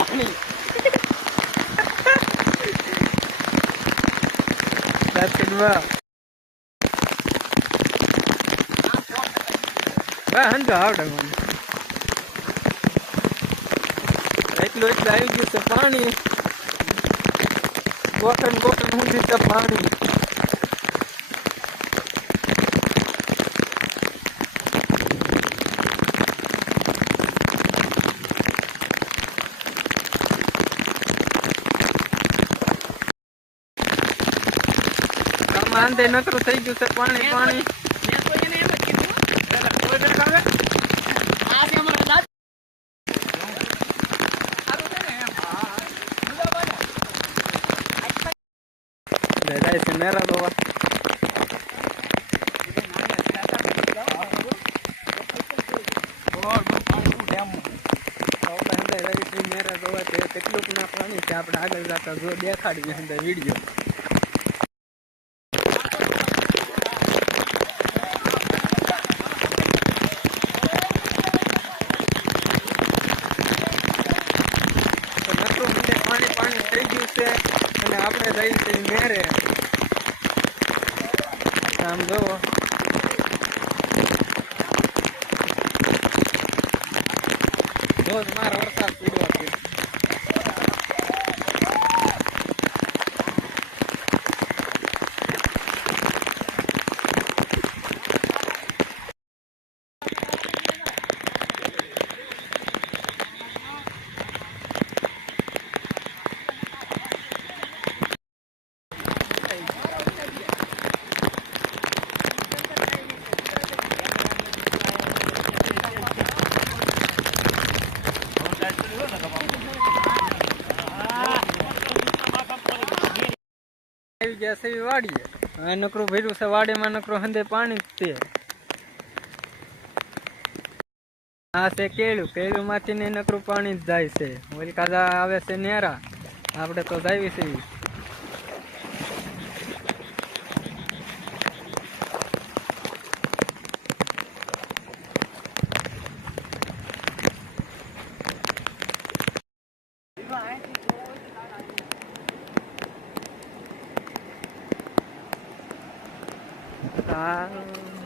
પાણી હંજો આવડે મને એટલું આવી ગયું છે પાણી ગોઠણ ઊંધી છે પાણી આંધે નકરું થઈ ગયું છે પાણી પાણી જાય છે મેરા દોવા કેટલુંક ના પાણી છે આપણે આગળ જતા જો દેખાડી અંદર વિડીયો પાણી થઈ ગયું છે અને આપણે જઈએ છીએ મેરે આમ જોવો ધોધમાર વરસાદ પડ્યો છે આવી ગયા છે વાડીએ આ નકરું ભર્યું છે વાડીમાં નકરું હંધે પાણી જ છે આ છે કેળું માંથી ને નકરું પાણી જ જાય છે ઓલી કાદા આવે છે નેરા આપણે તો જાવી છે Ah.